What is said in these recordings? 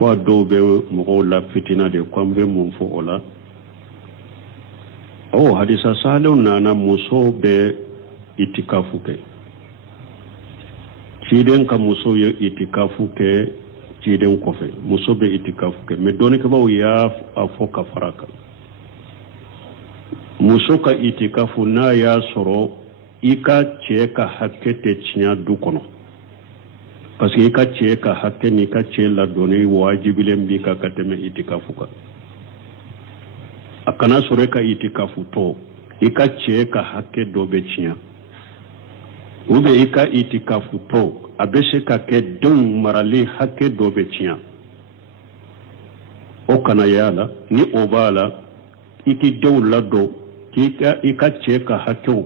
ko do be mo la fitina de ko be mun fo ola o hadisa salun nana muso be itikafu ke ciden ka muso ye itikafu ke ciden kofe muso be itikafu ke me doni ka bawo ya afo ka faraka muso ka itikafu na ya soro ika ce ka hakete cinya du kono parce que ika ce ka hakke ni ka ce la doni wajibilen bi ka kateme itikafu ka akana sore ka itikafu to ika ce ka hakke dobe cinya ube ika itikafu to abeshe ka ke don marali hakke dobe cinya o kana yala ni obala iki don lado ika ce ka hakke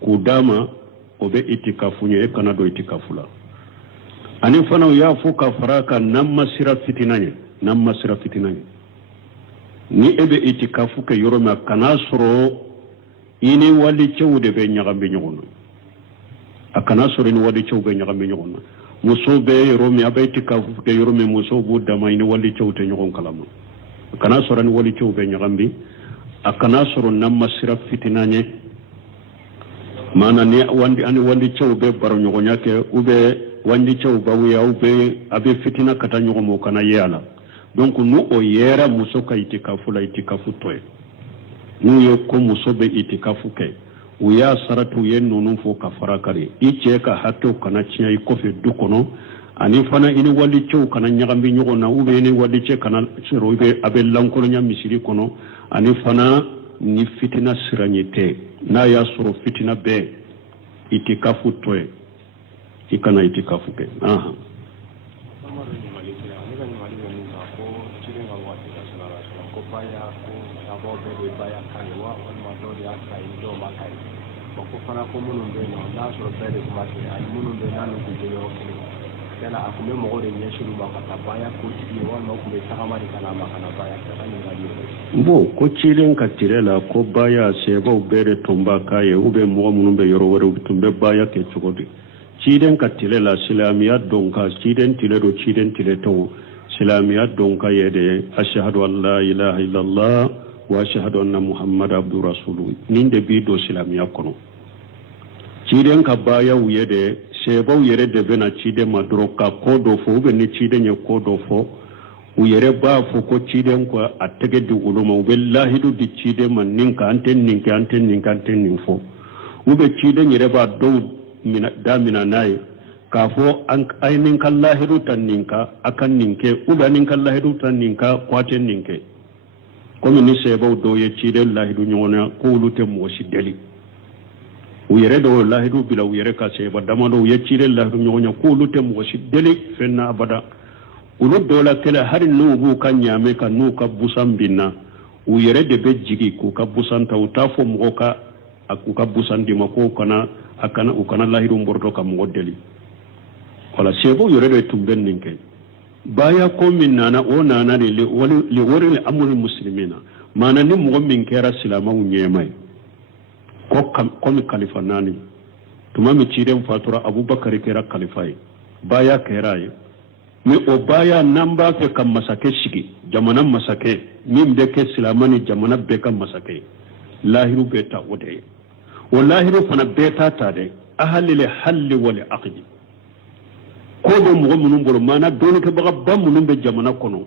kudama obe itikafu nye kana do itikafu la ani fana ya fuka faraka namma sira fitinanye ni ebe itikafu ke yoroma kana soro ini wali cewu de be nyagambe nyono akana soro ni wali cewu be nyagambe nyono muso be yoromi abe itikafu ke yoromi muso bu dama ini wali cewu te nyogon kalama akana soro ni wali cewu be nyagambe akana soro namma sira fitinanye mana ni wandi ani wandi cewu be baro nyogo nyake ube wandi cewu bawuya ube abe fitina kata nyogo mo kana yala donc nous o yera muso ka itikafu la itikafu toy nous yo ko muso be itikafu ke u ya saratu yen nonu fo ka farakare ice ka hatto kana ciya i kofe dukono ani fana ini wali cew kana nyagambi nyogo na ube ni wali ce kana sero be abe lankolo nya misiri kono ani fana ni fitina siranyete na ya soro fitina be itikafu toy ikana itikafu ke aha fana ko munun be no na so be de kuma se ay munun be nanu ko je yo kala akume mo gore ne shuru ba ka baya ko ti wa no ko be takama di kana ma kana baya ka ani radio bo ko cilen ka tirela ko baya se bo bere tomba kaye ube mo munun be yoro wore tumbe baya ke chugodi ciden ka tirela islamiya donka ciden tiledo ciden tileto islamiya donka yede ashhadu an la ilaha illallah wa ashhadu anna muhammad abdur rasulullah ninde bi do islamiya kono ciden ka baya wuye de sebau yere de bena ciden madro ka kodo fo be ni ciden ye kodo fo u yere ba fo ko ciden ko atege di uluma billahi du di ciden man ninka anten nin fo u be ciden yere ba do mina damina nayi ka fo an ainin kallahidu tan ninka akan ninke u be nin kallahidu tan ninka kwaten ninke komi ni sebau do ye ciden lahidu nyona ko lute mo si deli uyere do lahidu bila uyere ka seba damado yecire lahidu nyonya ko lute mo si deli fenna abada ulu dola kala har nubu kan nyame kan nu ka busan binna uyere de be jigi ko ka busan ta utafo mo ka aku ka busan di mako kana akana ukana lahidu mbordo ka mo deli wala sebo uyere de tumben ninke baya ko min nana o nana le wori le amul muslimina mana ni mo min kera silama unyemai ko mi khalifa nani tuma mi ciren fatura abubakar kera khalifai baya keraye mi o baya namba ke kam masake shigi jamana masake min de ke silamani jamana be kam masake lahiru beta ode wallahi fana beta tade ahli li halli wal aqdi ko do mo munum bor mana doni ke baga bamunum be jamana kono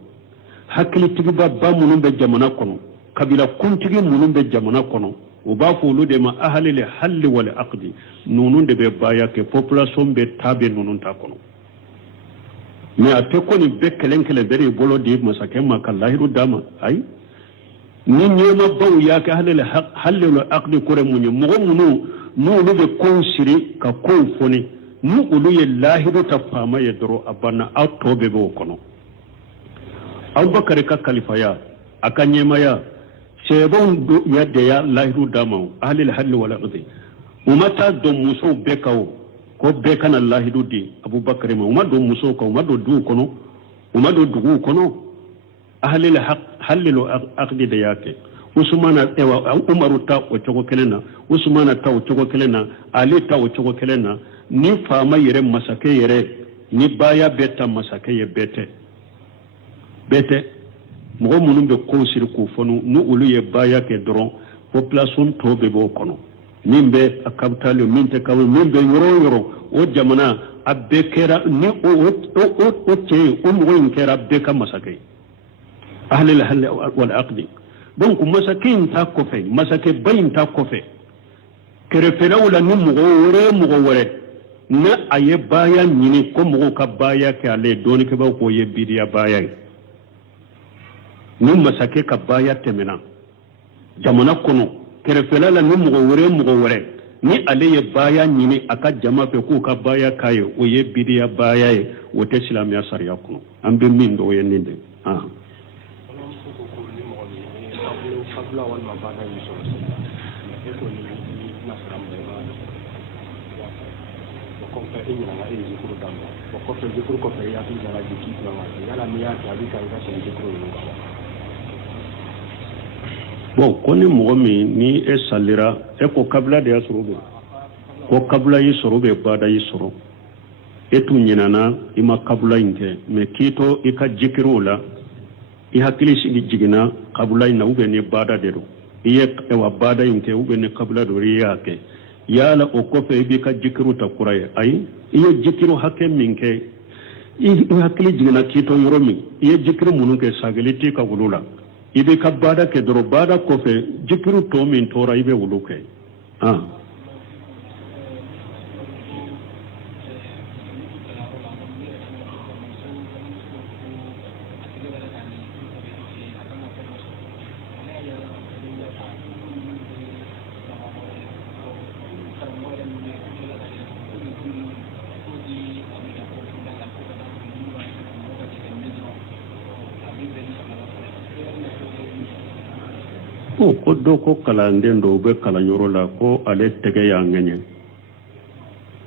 hakili tigi ba bamunum be jamana kono kabila kuntigi munum be jamana kono o ba fulu de ma ahli li halli wal aqdi nunun de be baya ke population be tabe nunun ta kono mais ate ko ni be kelenkele bere bolo di masake ma kallahiru dama ay ni nyema baw ya ka ahli li halli wal aqdi kore munyu mo munu no be konsiri ka ko foni nu ulu ye lahiru ta fama ye doro abana atobe be kono abubakar ka kalifaya akanyema ya sebon yadda ya lahiru dama ahli al-hal wal aqdi umata do muso bekaw ko bekana lahiru di abubakar ma umado muso ko umado du kono umado dugu kono ahli al-hal wal aqdi da yake usmana ewa umaru ta o chogo kelena usmana ta o chogo kelena ali ta o chogo kelena ni fama yere masake yere ni baya beta masake ye bete bete mo munum be konsir ko fonu nu ulu ye baya ke dron population to be bo kono nimbe akabtale minte kaw nimbe yoro o jamana abbe kera ni o te o mo kera abbe ka masake ahli al wal aqd donc masakin ta ko fe masake bayin ta ko fe kere ferawla ni mo wore na aye baya nyini ko mo ka baya ke ale doni ke ba ko ye bidiya baya ni masake ka baya temena jamana kono kere felala ni mo wore ni ale ye baya nyini aka jama pe ko ka baya kaye o ye bidiya baya ye o te islamiya sariya kono ambe min do ye ninde bon koni mogo min ni e salira e ko kabla de yasorobe ko kabla yi sorobe bada yi soro e tu nyinana ima kabla inte me kito e ka jikiru la i hakili sigi jigina kabla ina ube ni bada de do iye e wa bada inte ube ni kabla do riya ke yala o ko fe bi ka jikiru ta kuraye ai iye jikiru hakke minke i hakili jigina kito yoromi iye jikiru munuke sageliti ka wulula ibe ka bada ke doro bada kofe jikiru to min tora ibe wuluke ko do ko kalanden do be kala yoro la ko ale tege ya ngenye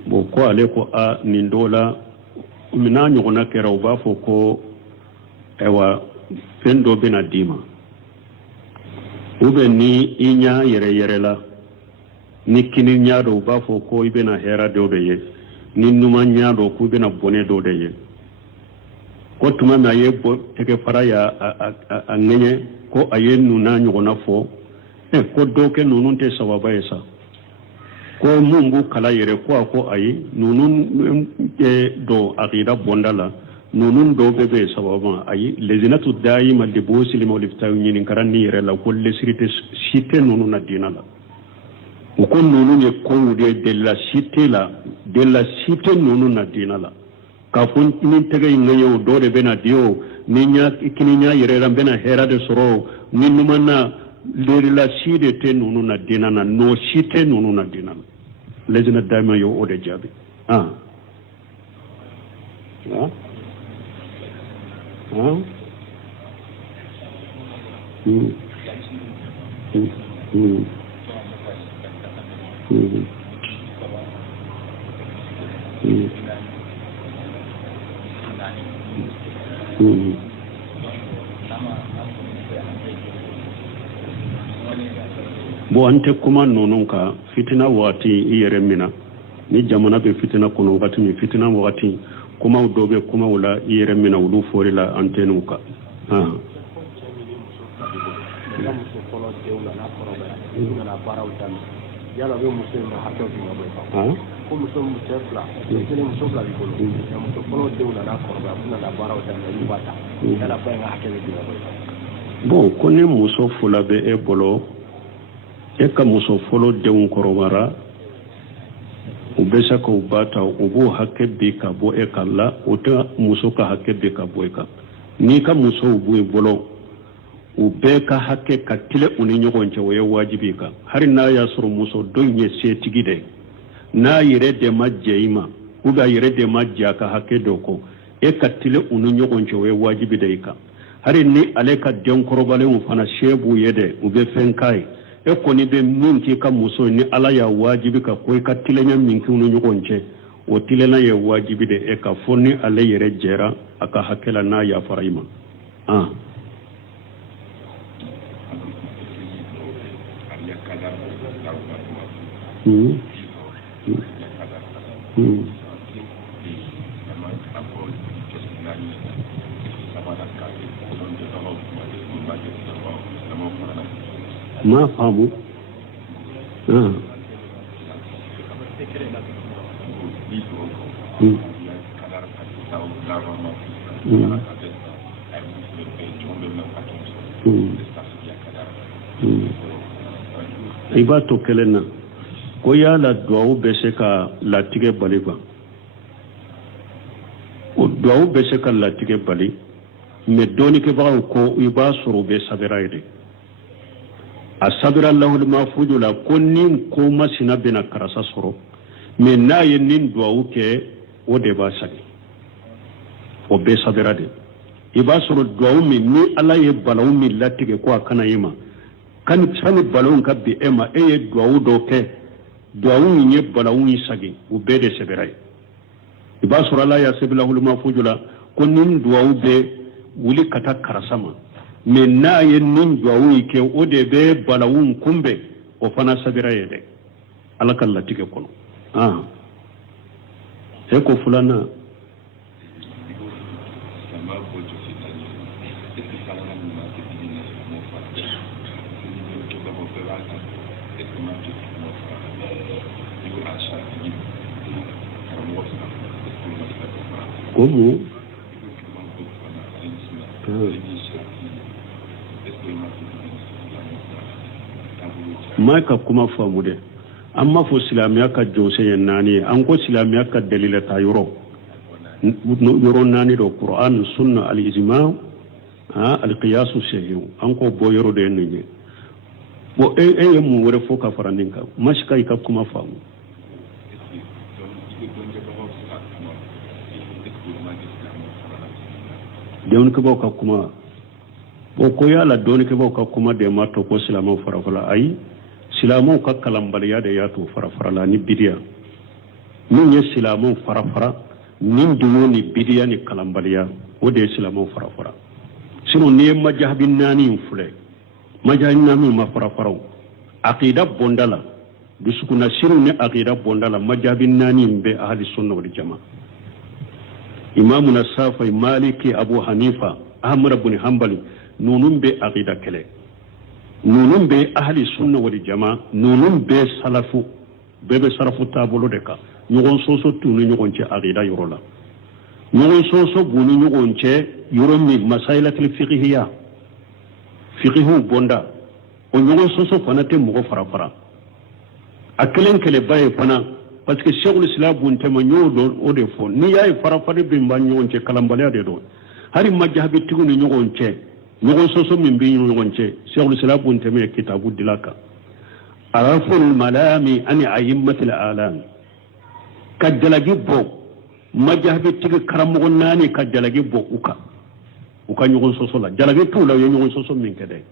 bo ko ale ko a nindola mina nyogona kera o ba fo ko ewa fendo be na dima ube ni inya yere la ni kini nya do ba fo ko ibe na hera do de ye ni numa nya do ku be na bone do de ye ko tuma na ye bo tege fara ya a ngenye ko aye nuna nyogona fo ko doke nunun te sababa esa ko mungu kala yere ko ayi nunun do aqida bondala nunun do bebe sababa ayi lezinatu daima de bosil molifta nyini karani yere la ko lesirite cité nunun na dinala ko nunun ye ko de la cité nunun na dinala ka fon ni tege ngayo do de bena dio ninya kininya yere ran bena hera de soro ni numana la side te nunu na dinana no site nunu na dinana lezina daima yo ode jabi bo ante kuma nonun ka fitina wati iyere mina ni jamana be fitina kono wati ni fitina wati kuma dobe kuma wala iyere mina wulu fori la antenu ka yala be muso na hakko bi ngabo ko muso mutefla ni muso fla bi ko ya muso folo de una na ko ba na bara wata na yibata yala ba nga hakko bi ngabo bon ko ni muso fula be e bolo e ka muso folo de un korobara ubesa ko bata ubu hakke bi ka bo e kala uta muso ka hakke bi ka bo e ka ni ka muso ubu e bolo ube ka hakke ka tile uni nyogon ce waye wajibi ka har na ya suru muso don ye se tigide na yire de majjeima uba yire de majja ka hakke doko e ka tile uni nyogon ce waye wajibi de ka har ni ale ka den korobale mu fana shebu yede ube fenkai e ko ni be min ki ka muso ni ala ya wajibi ka ko ka tile nyam min ki uni nyogon ce o tile na ye wajibi de e ka fonni ale yire jera aka hakkela na ya faraima ما فهموا ibato kelena ko yala duwawu bɛ se ka latigɛ bali quoi o duwawu bɛ se ka latigɛ bali mais dɔɔnikɛbagaw ko i b'a sɔrɔ u bɛ sabira ye de a sabira lahul mahfudu la ko ni ko masina bɛna karasa sɔrɔ mais n'a ye nin duwawu kɛ o de b'a sagi o bɛ sabira de i b'a sɔrɔ duwawu min ni ala ye balawu min latigɛ ko a kana i ma sani balawu ka bin e ma e ye duwawu dɔ kɛ duwawu in ye balawu in sagi o bɛɛ de sɛbɛra ye i b'a sɔrɔ ala y'a sɛbɛn lahul mahfudu la ko nin duwawu bɛ wuli ka taa karasa ma mais n'a ye nin duwawu in kɛ o de bɛ balawu in kunbɛn o fana sɛbɛra ye dɛ ala ka latigɛ kɔnɔ e ko filanan como ma ka kuma faamu dɛ an ma fɔ silamɛya ka jɔsen naani ye an ko silamɛya ka dalila ta yɔrɔ naani dɔ Qur'an sunna al-ijma al-qiyas sahih an ko bɔ yɔrɔ de ye nin ye bon e ye mun wɛrɛ fɔ ka fara nin kan ma si ka i ka kuma faamu dɔɔnikɛbaw ka kuma bon ko yala dɔɔnikɛbaw ka kuma de ma to ko silamɛw farafara ayi silamɛw ka kalanbaliya de y'a to farafara la ni bidiya min ye silamɛw farafara nin dungo ni bidiya ni kalanbaliya o de ye silamɛw farafara sinon n'i ye majahabi naani in filɛ majahabi naani ma farafaraw aqida bonda la dusukuna siriw ni aqida bonda la majahabi naani in bɛ ahli sunna wal jamaa imamuna safai maliki abu hanifa ahmad ibn hanbali nunun be aqida kele nunun be ahli sunna wal jamaa nunun be salafu be sarafu tabolo de ka ñogon soso tunu ñogon ci aqida yoro la ñogon soso bunu ñogon ci yoro mi masailatul fiqhiyya fiqhu bonda o ñogon soso fanate mugo farafara akelen kele baye fana parce que cheikhul islam bunte ma ñodo o de fo ni yaay farafare be mba ñogon ci kalambaliya de do hari majhabi tigu ni ñogon ci ñogon soso min bi ñogon ci cheikhul islam bunte me kitabu dilaka araful malami ani ayyimatul alam ka jalagi bo majhabi tigu karamogo nani ka jalagi bo uka ñogon soso la jalagi tu la ñogon soso min kede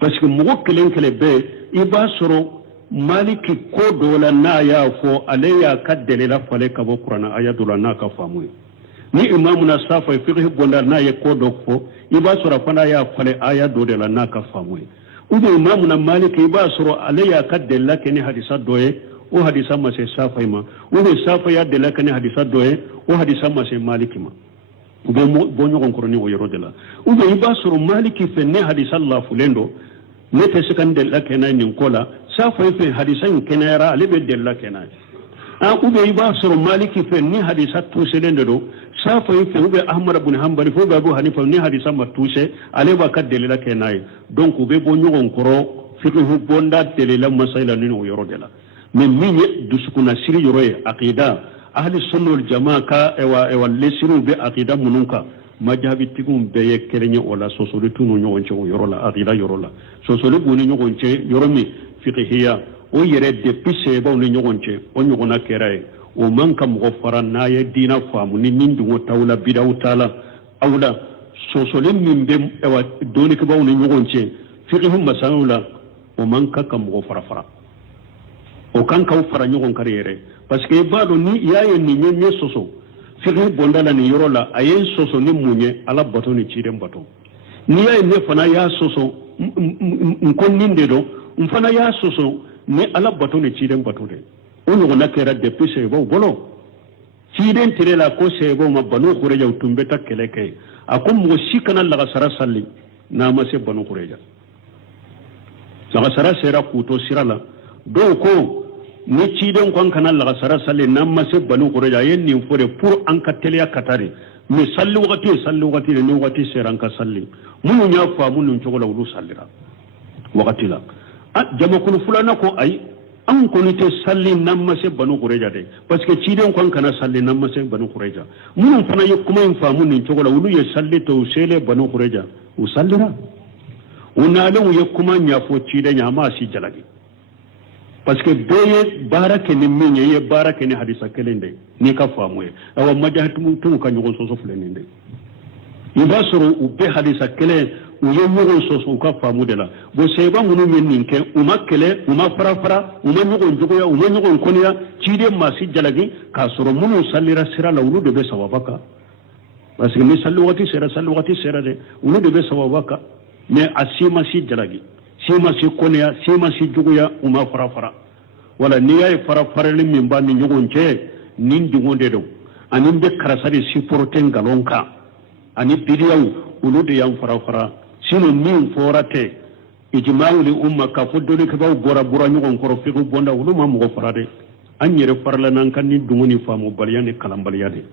parce que mugo kelen kele be iba soro maliki ko dola na ya fo alayya kaddalela fale ka bo qur'ana ayatula na ka famu ni imamu na safa fiqh bonda na ya ko do fo iba sura fana ya fale aya do de la na ka famu ube imamu na maliki iba sura alayya kaddalla kene hadisa doye o hadisa ma se safa ma ube safa ya de la kene hadisa doye o hadisa ma se maliki ma ube bo nyogon koroni o yoro de la ube iba sura maliki fe ne hadisa Allah fulendo ne te sekan de la kena nin kola safa fe hadisa in kena yara alebe de la kena ube iba soro maliki fe ni hadisa tuse de do safa fe ube ahmad ibn hanbali fo be abu hanifa ni hadisa ma tuse aleba ka de la kena donc ube bo nyogon koro fiqhu bonda de la masaila ni o yoro de la mais min dusukuna siri yoro e aqida ahli sunna wal jamaa ka ewa lesiru be aqida mununka majhabi tigum be ye kerenye wala sosole tunu ñogon ci yoro la aqida yoro la sosole buni ñogon ci yoro mi fiqhiya o yere depuis seba ni ñogon ci o ñogona keraye o man kam go fara na ye dina famu ni min dungo tawla bidaw tala awla sosole min be ewa doni ke baw ni ñogon ci fiqhu masalula o man ka kam go fara o kan ka fara ñogon kariyere parce que baado ni yaye ni ñe soso fiqhu bonda la ni yoro la ayen soso ni munye ala bato ni ciren bato ni yaye ne fana ya soso nkon ninde do mfana ya soso ni ala bato ni ciren bato de o ñogo na kera depuis sebo bolo ciren tire la ko sebo ma banu khore jaw tumbe ta keleke ako mo sikana laga sara salli na ma se banu kureja laga sara sera kuto sirala do ko ni ciden kon kana laga sara salli na ma se banu kureja yen ni fore pour an kateliya katare mais salli wakati ni wakati sera an ka salli munu nya fa munu chogola wulu sallira wakati la jama kunu fulana ko ay an koni te salli namma se banu kureja de parce que ciden kon kana salli namma se banu kureja mun fana ye kuma in famu ni chogola wulu ye salli to sele banu kureja u sallira unale ye kuma nya fo ciden nya ma si jalagi parce que beye barake ni minye ye barake ni hadisa kelende ni ka famu ye awa majahatu tun ka nyogo soso fulene ibasoro ube hadisa kele uye nyogo soso ka famu de la bo seba munu men ninke uma kele uma fara uma nyogo njogoya uma nyogo konya cide masi jalagi ka soro munu sallira sira la ulu de be sawabaka parce que mi sallu wati sera de ulu de be sawabaka mais asima si jalagi sima si konya sima si jogoya uma fara wala ni ay fara le min ba ni nyogo nche nin dungonde do anin be karasari si porten galonka ani bidiyaw ulu de yam fara sino min forate ijma'u li umma ka fodoli ka baw gora bura nyogon koro fi bonda ulu ma mo farade an yere farla nan kan ni dunguni famu baliyane kalam baliyade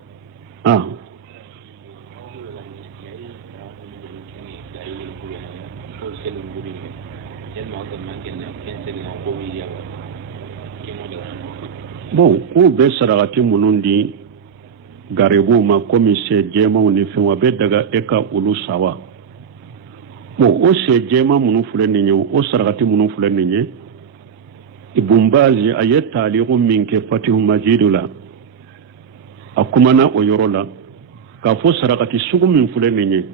bon ko be saragati munundi garebu ma commissaire jema woni fi wa be daga eka ulu sawa bon o se jema munu fule ninye o saragati munu fule ninye ibumbazi ayeta aligo minke fatihu majidula akumana oyorola ka fo saragati sugu min fule ninye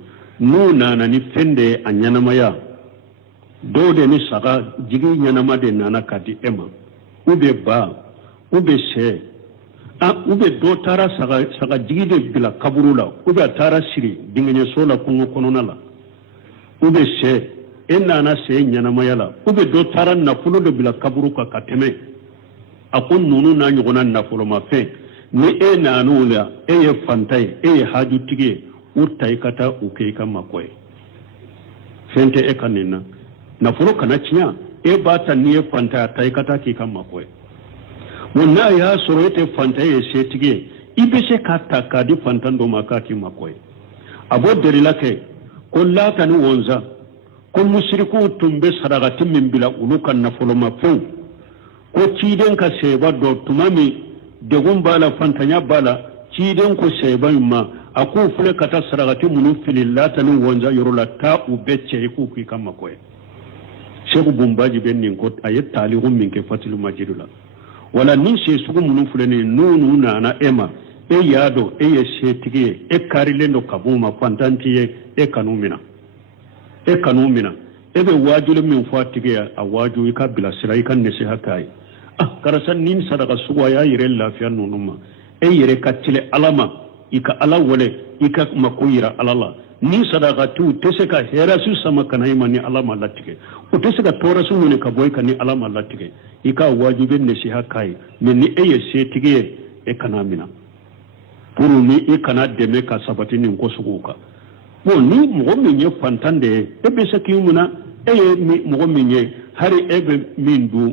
no nana ni fende anyanamaya dode ni saga jigi nyanama de nana kadi ema ube ba ube se ube do tara saga jigi de bila kaburula ube tara siri dingenye sola kungo konona la ube se nana se nyanama yala ube do tara nafulo de bila kaburu ka kateme akon nunu na nyogona nafulo ma fe ni nanu la ye fantai haju tige urtai kata ukeika makoy fente kanina nafulo kana chiya bata ni fanta tai kata ki kan makoy wonna ya sorote fanta se tige ibese kata ka di fanta ndo makati makoy abo derilake ko lata ni wonza ko mushriku tumbe sadaqati min bila ulukan nafulo mafu ko ciden ka seba do tumami de gumbala fanta nya bala ciden ko seba ma aku fule kata sadaqati munu filillata ni wonza yorola ta ubecce ku ki kan makoy sheikh bumbaji ben nin ko ayet talihu min ke fatilu majidula wala nin se sugu munu fulene nunu na ema yado ye setigi karilendo kabuma fantanti kanumina be wajulu min fatige a waju ka bila sirai kan ne se hakai karasan nin sadaka suwa ya yire lafiya nunuma yire katile alama ika ala wale ika makuyira alala ni sadaka tu teseka herasu sama kanai mani alama latige o teseka torasu ne ka boy kan ni alama latige ika wajibe ne si hakai men ni se tige kanamina puru ni kana deme ka sabati ni ko suguka bon ni mo min ye fantande be sakimuna mi mo min ye hari ebe mindu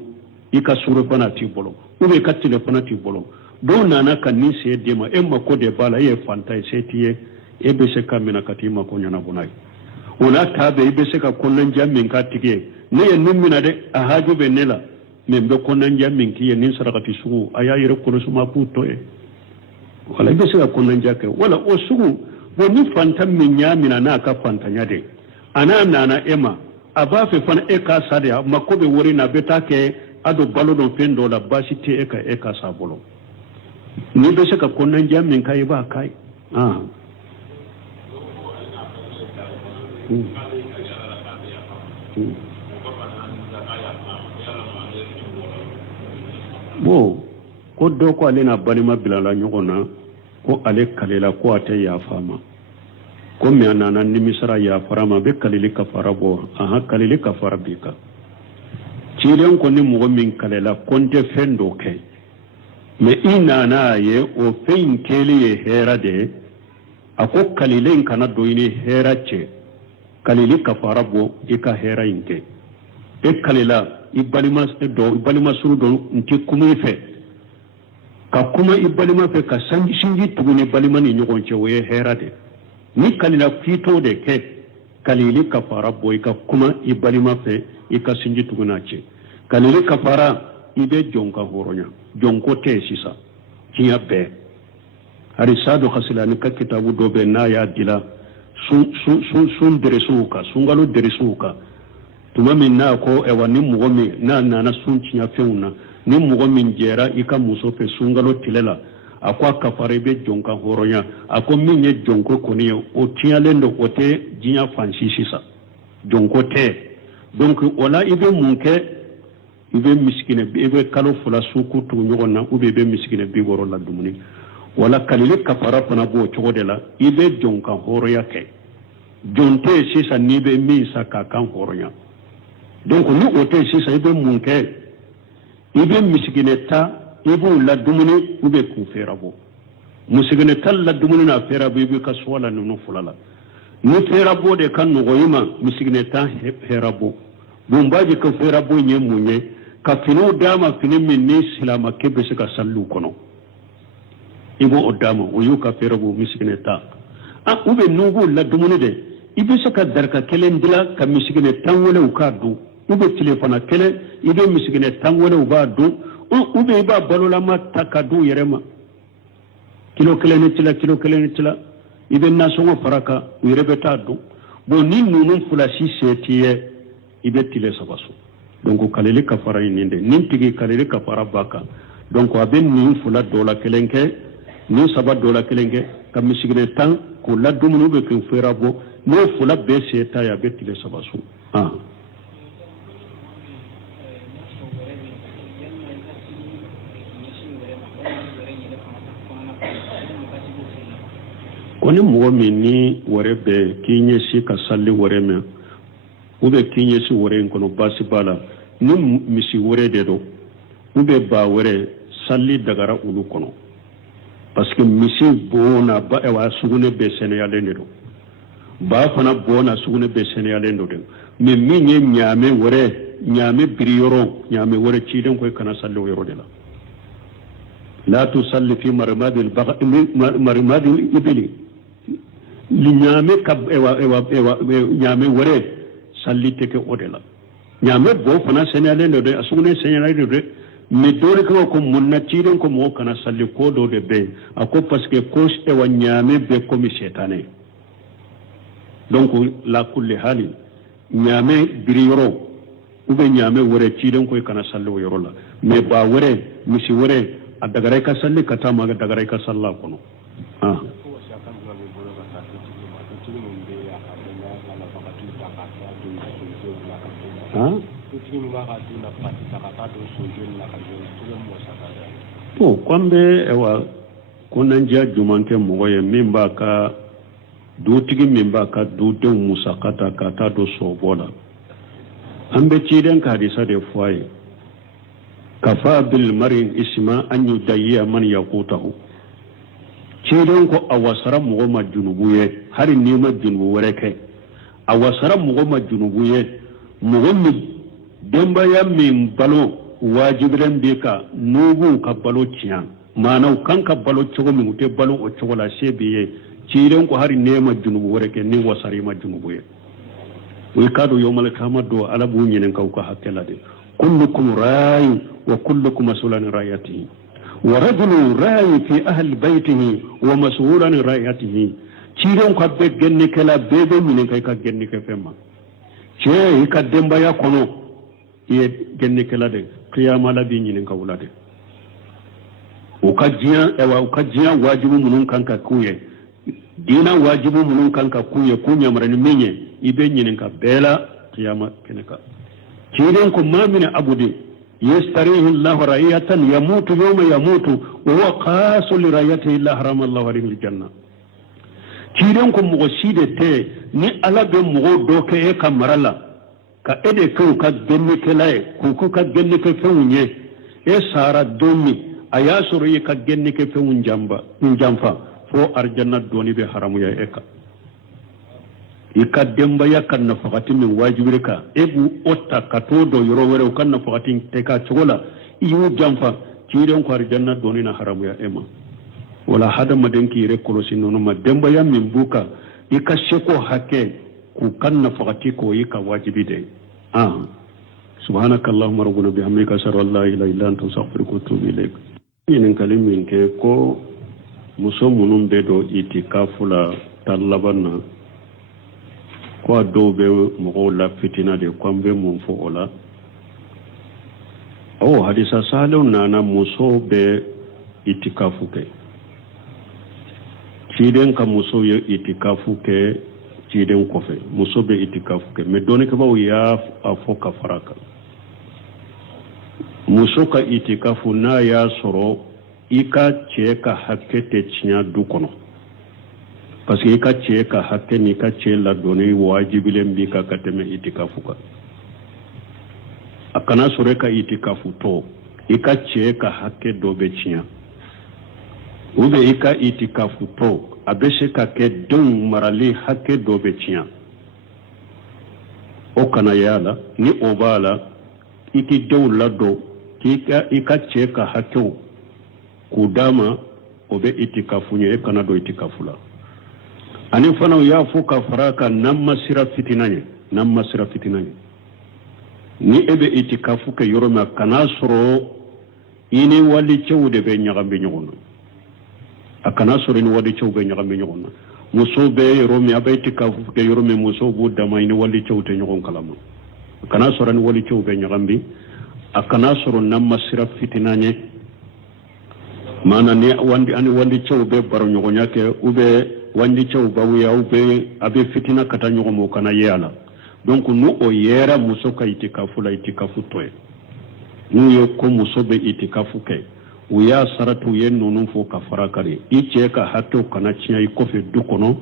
ika suru fana ti bolo ube ka telefona ti bolo do nana kan ni se dema ko de bala ye fantai se tiye ebe se kamina katima ko nyana bunai ona tabe ebe se ka konnan jamin ka tige ne ye numina de a haju be nela membe konnan jamin ki ye nin sarakati sugu aya yere ko suma puto wala ebe se ka konnan jake wala o sugu bo ni fantan min nyamina na ka fantanya de ana nana ema aba fe fana ka sade makobe wori na betake ado balo don fendo la basite ka sabolo ni be se ka konnan jamin kai ba kai bo ko do ko ale na balima bilala nyogona ko ale kalela ko ate ya fama ko mi anana ni misra ya farama be kalili kafara bo kalili kafara bika cilen ko ni mo min kalela konte fendo ke me ina na ye o fein kele ye herade ako kalilen kana doyini hera ce kalili kafara bo ika hera inke e kalila ibalima suru do nti kuma fe ka kuma ibalima fe ka sanji shinji tuguni balima ni nyogon ce waye hera de ni kalila fito de ke kalili kafara bo ika kuma ibalima fe ika shinji tuguna ce kalili kafara ibe jonka horonya jonko te sisa kiya be hari sadu khasilani ka kitabu dobe na ya dila sun deresuka sungalo deresuka tuma min na ko ewa ni mugo mi na sun cinya feuna ni mugo min jera ika muso fe sungalo tilela akwa kafare be jonka horonya ako minye jonko koni o tinya lendo ote jinya fansi sisa jonko te donc wala ibe munke ibe miskine ibe kalo fula suku tu nyogona ube be miskine bi woro la dumuni wala kalile kafara fana bo cogo de la ibe jonka horoya ke jonte sisa ni be min sa ka kan horonya donc ni ote sisa ibe munke ibe miskine ta ibu la dumuni ube ku ferabo musigine tal la dumuni na ferabo ibe ka swala no fulala ni ferabo de kan no goyima misigine ta herabo bumbaji ka ferabo nye munye ka fino dama fini min ni silama kebe se ka sallu kono ibo odama o yuka ferabo misigine ta ube nugo la dumuni de ibe se ka darka kelen dila ka misigine tangole ukadu ube telefona kele ibe misigine tangole ubadu ube iba balola ma takadu yerema kilo kelen ni tila ibe nasongo faraka uyerebe tadu bo ni nunun fulasi setiye ibe tile sabasu donc kalele kafara ininde nin tigi kalele kafara baka donc aben ni fula dola kelenke ni saba dola kelenge kam misigine tan ko la dumunu be kin ferabo no fula be seta ya betile sabasu koni mo ni wore be kinye si ka salli wore me ube kinye si wore kono basi bala ni misi wore de do ube ba wore salli dagara ulu kono parce que misi bona ba ewa sugune be seneyale ndo ba fana bona sugune be seneyale ndo de mais minye nyame wore nyame brioro nyame wore ciden koy kana salli woro de la tu salli fi marmadil marmadil ibli li nyame kab ewa nyame wore salli teke odela nyame bo fana seneyale ndo de sugune seneyale ndo de mais dole ko munna tiren ko mo kana salli ko do de be ako parce que ko e wa nyame be ko mi setane donc la kulli hali nyame biriyoro ube nyame wore tiren ko kana salli wo yorola mais ba wore misi wore adagare ka salli kata ma adagare ka salla kono to kwambe ewa kunanja jumanke mogoye mimba ka dutigi mimba ka dute musakata kata do sobola ambe ciden ka hadisa de foye kafa bil marin isma an yudayya man yaqutahu ciden ko awasara mogo ma junubuye hari ni ma junubu wereke awasara mogo ma junubuye mogo mi demba ya min balo wajibiren be ka nugu ka balo ciya mana kan ka balo cogo min ute balo o cogo la sebiye ciren ko hari nema junubu wereke ni wasari ma junubu ye wi kado yomal kamado ala bu nyinen ka ko hakela de kullukum ra'i wa kullukum mas'ulun ra'yatihi wa rajulun ra'i fi ahli baytihi wa mas'ulun ra'yatihi ciren ko be genne kala bebe minen kay ka genne ke femma ce ka demba ya kono ye genne kala de qiyama la bi nyinen ka wulade o kajiya wajibu munun kanka kuye dina wajibu munun kanka kuye kunya marani menye ibe nyinen ka bela qiyama keneka ciren ko mamina abudi yastarihu Allah ra'iyatan yamutu yawma yamutu wa huwa qasul li ra'iyatihi Allah harama Allah alayhi aljanna ciren ko mo side te ni ala be mo do ke e kamarala ka ede ko ka genne kelaye ko ka genne ke fewunye e sara domi aya suru ka genne ke fewun jamfa fo arjanna doni be haramu ya eka ika demba ya kan nafaqati min wajibirka ebu otta katodo yoro were kan nafaqati teka chogola iyu jamfa ciiden ko arjanna doni na haramu ya ema wala hada madenki re kolosi nono ma demba ya min buka ika sheko hake ku kan nafaqati ko ika wajibi de subhanaka allahumma rabbuna bihamdika ashhadu an la ilaha illa anta astaghfiruka wa atubu ilaik yin kalimin ke ko muso munun be do itikafu la talabanna ko do be mo la fitina de ko be mun fo ola hadisa salun nana muso be itikafu ke ciden ka muso ye itikafu ke ciden kofe muso be itikafu ke me doni ka ba ya afo ka faraka muso ka itikafu na ya soro ika ce ka hakke te cinya du kono parce que ika ce ka hakke ni ka ce la doni wajibilen bi ka kateme itikafu ka akana sore ka itikafu to ika ce ka hakke dobe cinya ube ika itikafu to abeshe ka ke don marali hakke dobe cinya o kana yala ni obala iki dow lado ika ce ka hakke kudama obe itikafu nye kana do itikafu la ani fana ya fuka faraka namma sira fitinanye ni ebe itikafu ke yoroma kana soro ini wali chewde be nyagambe nyogono akana soro ni wali chewbe nyagambe nyogono muso be romi abe itikafu ke yorome muso bu dama ini wali chewte nyogon kalama akana soro ni wali chewbe nyagambe akana soro namma sira fitinanye mana ni wandi chewbe baro nyogonya ke ube wandi chewba wiya ube abe fitina kata nyogomo kana yala donc nous o yera muso ka itikafu la itikafu toy nous ye ko muso be itikafu ke u ya saratu ye nonu fo ka farakari ice ka hatto kana ciya i kofe dukono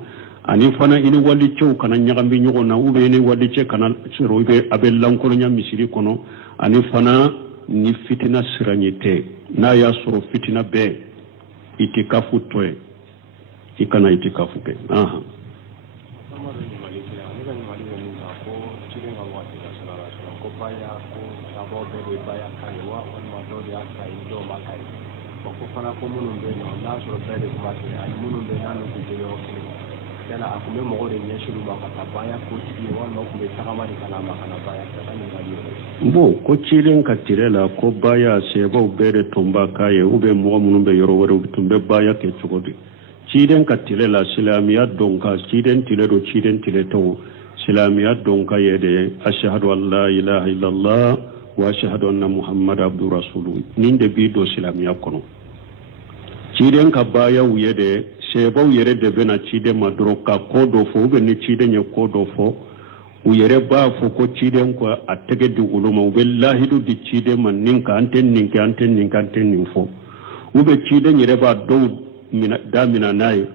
ani fana ini wali cew kana nyagambi nyogo na ube ni wali ce kana siro be abe lankolo nya misiri kono ani fana ni fitina siranyete na ya soro fitina be itikafu toy ikana itikafu ke fana ko munun be no na so be de kuma se ay munun be nanu ko je yo yana akume mo de nyeshiru ba ka baya ko ti wala ko be takama di kana ma kana baya ka ni ngadi bo ko cilen ka tirela ko baya se bo bere tomba kaye ube mo munun be yoro woro tumbe baya ke chugodi cilen ka tirela silamiya donka cilen tiledo cilen tileto silamiya donka yede ashhadu an la ilaha illallah wa ashhadu anna muhammad abdur rasuluhu ninde bi do silamiya kono ciden ka baya wuye de sebau yere de bena ciden madro ka kodo fo be ni ciden ye kodo fo u yere ba fo ko ciden ko atege di uluma billahi du di ciden man ninka anten nin fo ube ciden yere ba do mina damina nay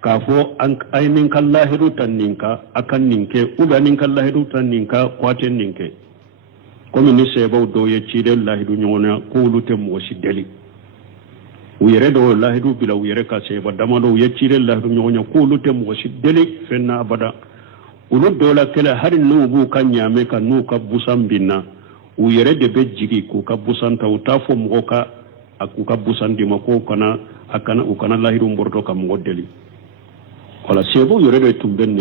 ka fo an ainin kallahi du tan ninka akan ninke ube nin kallahi du tan ninka kwaten ninke komi ni sebau do ye ciden lahi du nyona ko lute mo si deli uyere do lahidu bila uyere ka seba damado yecire lahidu nyonya kulu te mo si deli fenna abada ulu dola kala hari nubu kanyame ka nuka busan binna uyere de be jigi ko ka busan ta utafo mo ka akuka busan di mako kana akana ukana lahidu mborto ka mo deli wala sebo uyere do tumben